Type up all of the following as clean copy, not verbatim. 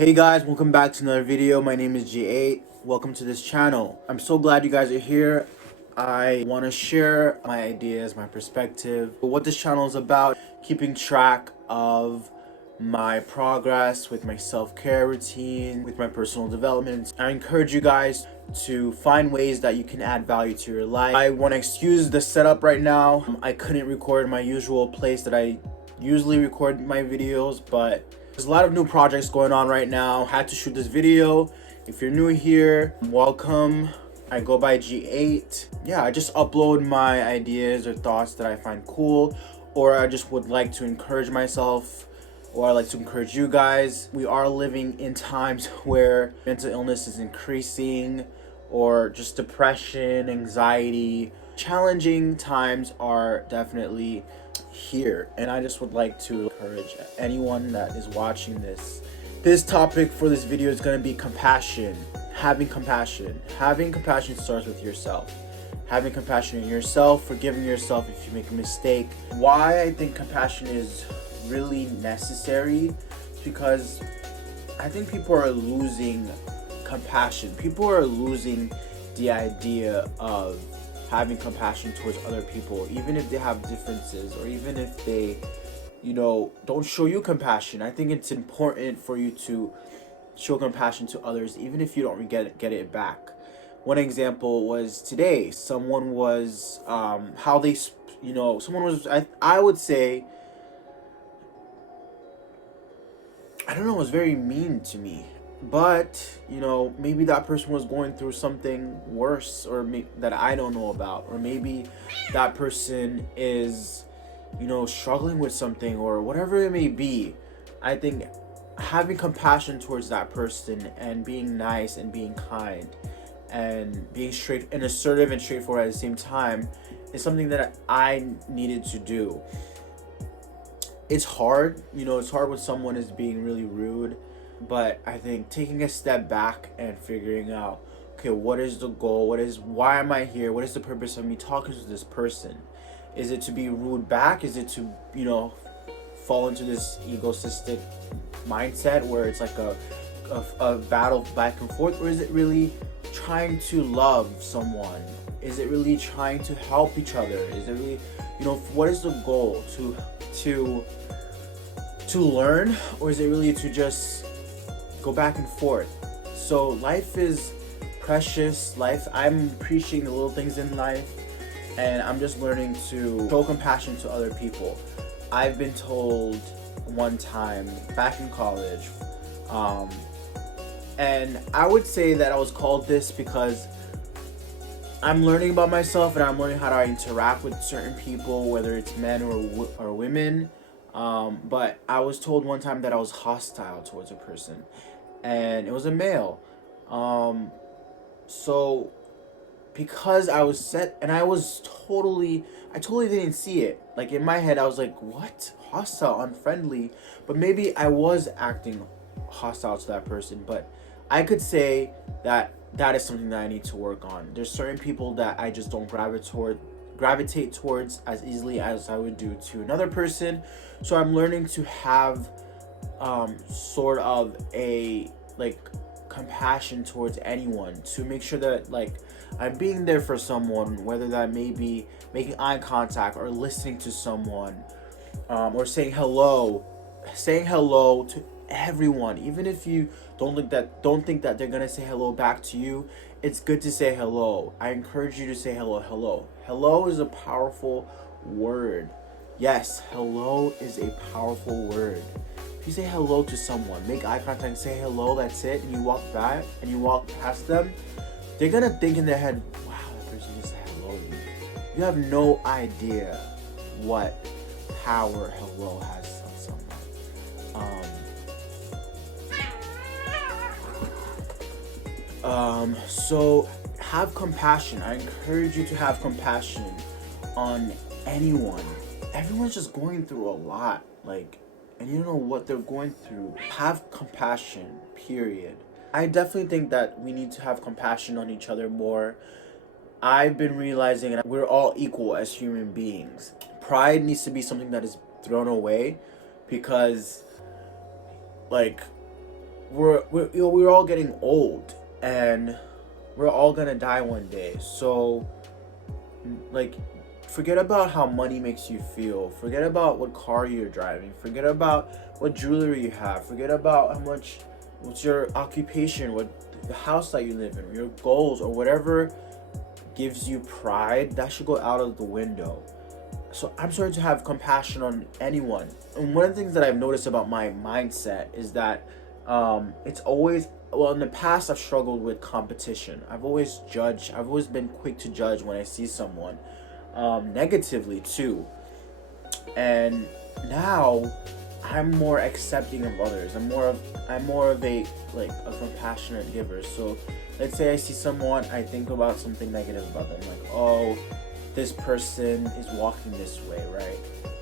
Hey guys, welcome back to another video. My name is G8. Welcome to this channel. I'm so glad you guys are here. I want to share my ideas, my perspective, what this channel is about, keeping track of my progress with my self-care routine, with my personal development. I encourage you guys to find ways that you can add value to your life. I want to excuse the setup right now. I couldn't record my usual place that I usually record my videos, but there's a lot of new projects going on right now. Had to shoot this video. If you're new here, welcome. I go by G8. Yeah, I just upload my ideas or thoughts that I find cool, or I just would like to encourage myself, or I like to encourage you guys. We are living in times where mental illness is increasing, or just depression, anxiety. Challenging times are definitely here, and I just would like to encourage anyone that is watching this. This topic for this video is going to be compassion. Having compassion starts with yourself. Having compassion in yourself, forgiving yourself if you make a mistake. Why I think compassion is really necessary, because I think people are losing compassion. People are losing the idea of having compassion towards other people, even if they have differences, or even if they, don't show you compassion. I think it's important for you to show compassion to others, even if you don't get it back. One example was today. Someone was, I would say, I don't know, it was very mean to me. But, maybe that person was going through something worse, or that I don't know about. Or maybe that person is, struggling with something, or whatever it may be. I think having compassion towards that person, and being nice and being kind, and being straight and assertive and straightforward at the same time, is something that I needed to do. It's hard, it's hard when someone is being really rude. But I think taking a step back and figuring out, okay, what is the goal? Why am I here? What is the purpose of me talking to this person? Is it to be rude back? Is it to, fall into this egoistic mindset where it's like a battle back and forth? Or is it really trying to love someone? Is it really trying to help each other? Is it really, what is the goal? To learn? Or is it really to just go back and forth? So life is precious. I'm appreciating the little things in life, and I'm just learning to show compassion to other people. I've been told one time back in college, and I would say that I was called this because I'm learning about myself, and I'm learning how to interact with certain people, whether it's men or women. But I was told one time that I was hostile towards a person, and it was a male. So because I was set, and I totally didn't see it. Like, in my head, I was like, what? Hostile, unfriendly. But maybe I was acting hostile to that person. But I could say that is something that I need to work on. There's certain people that I just don't gravitate towards as easily as I would do to another person. So I'm learning to have sort of a compassion towards anyone, to make sure that I'm being there for someone, whether that may be making eye contact, or listening to someone, or saying hello to everyone. Even if you don't think that they're gonna say hello back to you, it's good to say hello. I encourage you to say hello. Hello is a powerful word. Yes, hello is a powerful word. If you say hello to someone, make eye contact and say hello, that's it, and you walk back and you walk past them, they're gonna think in their head, wow, that person just said hello to me. You have no idea what power hello has on someone. So have compassion. I encourage you to have compassion on anyone. Everyone's just going through a lot, and you don't know what they're going through. Have compassion, period. I definitely think that we need to have compassion on each other more. I've been realizing that we're all equal as human beings. Pride needs to be something that is thrown away, because we're we're all getting old, and we're all gonna die one day. So, like, forget about how money makes you feel. Forget about what car you're driving. Forget about what jewelry you have. Forget about what's your occupation, what the house that you live in, your goals, or whatever gives you pride. That should go out of the window. So I'm starting to have compassion on anyone. And one of the things that I've noticed about my mindset is that it's always, well, in the past I've struggled with competition. I've always been quick to judge when I see someone, negatively too. And now I'm more accepting of others. I'm more of a compassionate giver. So let's say I see someone, I think about something negative about them, like, oh, this person is walking this way, right?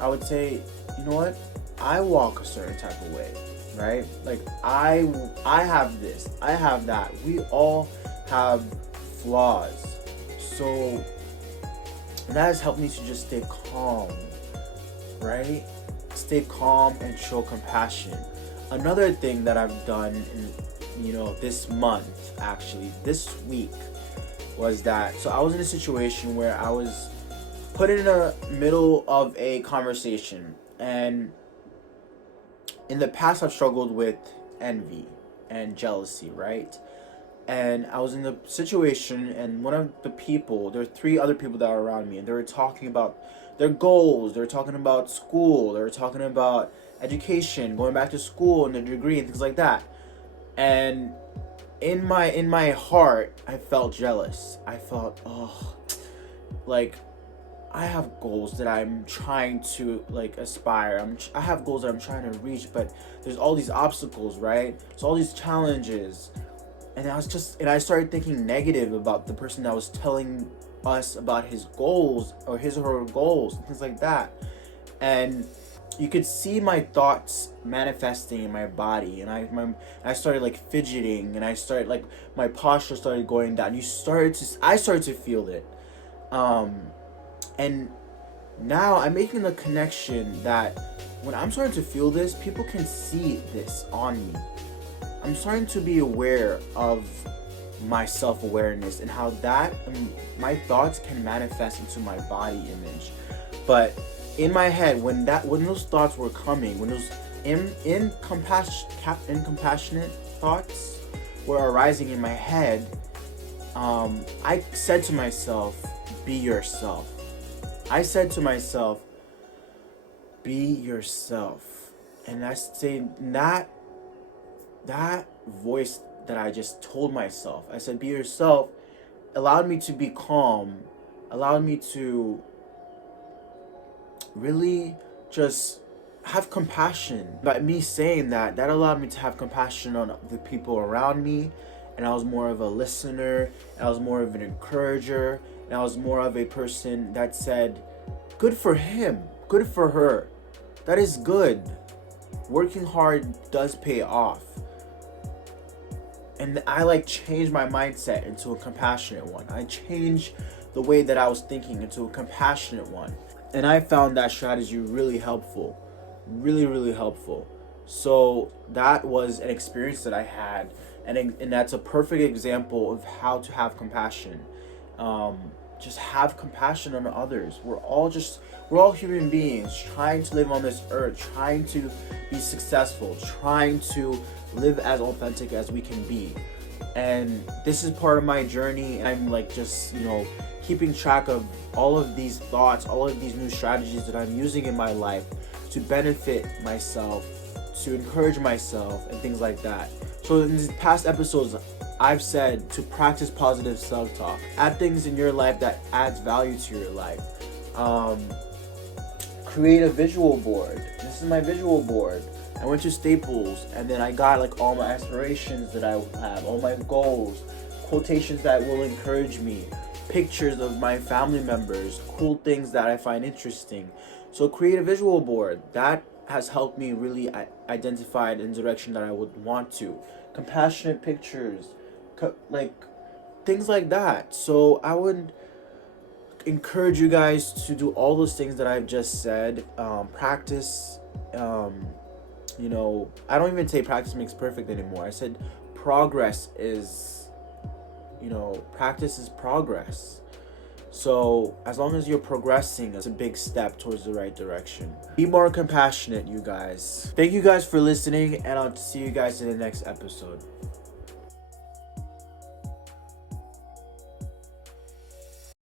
I would say, you know what? I walk a certain type of way, right? Like, I have this, I have that. We all have flaws. So that has helped me to just stay calm, right? Stay calm and show compassion. Another thing that I've done this month, actually, this week, was that, so I was in a situation where I was put in the middle of a conversation, and in the past I've struggled with envy and jealousy, right? And I was in the situation, and one of the people, there were three other people that were around me, and they were talking about their goals, they were talking about school, they were talking about education, going back to school and their degree and things like that. And in my heart, I felt jealous. I felt, oh, like, I have goals that I'm trying to, like, aspire. I have goals that I'm trying to reach, but there's all these obstacles, right? So all these challenges. And I started thinking negative about the person that was telling us about his goals, or his or her goals, and things like that. And you could see my thoughts manifesting in my body, and I started, like, fidgeting, and I started, like, my posture started going down. I started to feel it, and now I'm making the connection that when I'm starting to feel this, people can see this on me. I'm starting to be aware of my self-awareness and how that my thoughts can manifest into my body image. But in my head, when those thoughts were coming, when those incompassionate thoughts were arising in my head, I said to myself, be yourself. I said to myself, be yourself. And that's saying that voice that I just told myself, I said, be yourself, allowed me to be calm, allowed me to really just have compassion. By me saying that allowed me to have compassion on the people around me, and I was more of a listener, and I was more of an encourager, and I was more of a person that said, good for him, good for her, that is good. Working hard does pay off. And I changed my mindset into a compassionate one. I changed the way that I was thinking into a compassionate one. And I found that strategy really helpful. Really, really helpful. So that was an experience that I had. And that's a perfect example of how to have compassion. Just have compassion on others. We're all human beings trying to live on this earth, trying to be successful, trying to live as authentic as we can be. And this is part of my journey, and I'm just keeping track of all of these thoughts, all of these new strategies that I'm using in my life to benefit myself, to encourage myself, and things like that. So in these past episodes, I've said to practice positive self-talk. Add things in your life that adds value to your life. Create a visual board. This is my visual board. I went to Staples, and then I got all my aspirations that I have, all my goals, quotations that will encourage me, pictures of my family members, cool things that I find interesting. So create a visual board. That has helped me really identify the direction that I would want to. Compassionate pictures, things like that. So I would encourage you guys to do all those things that I've just said. Practice I don't even say practice makes perfect anymore. I said progress is, practice is progress. So as long as you're progressing, it's a big step towards the right direction. Be more compassionate, you guys. Thank you guys for listening, and I'll see you guys in the next episode.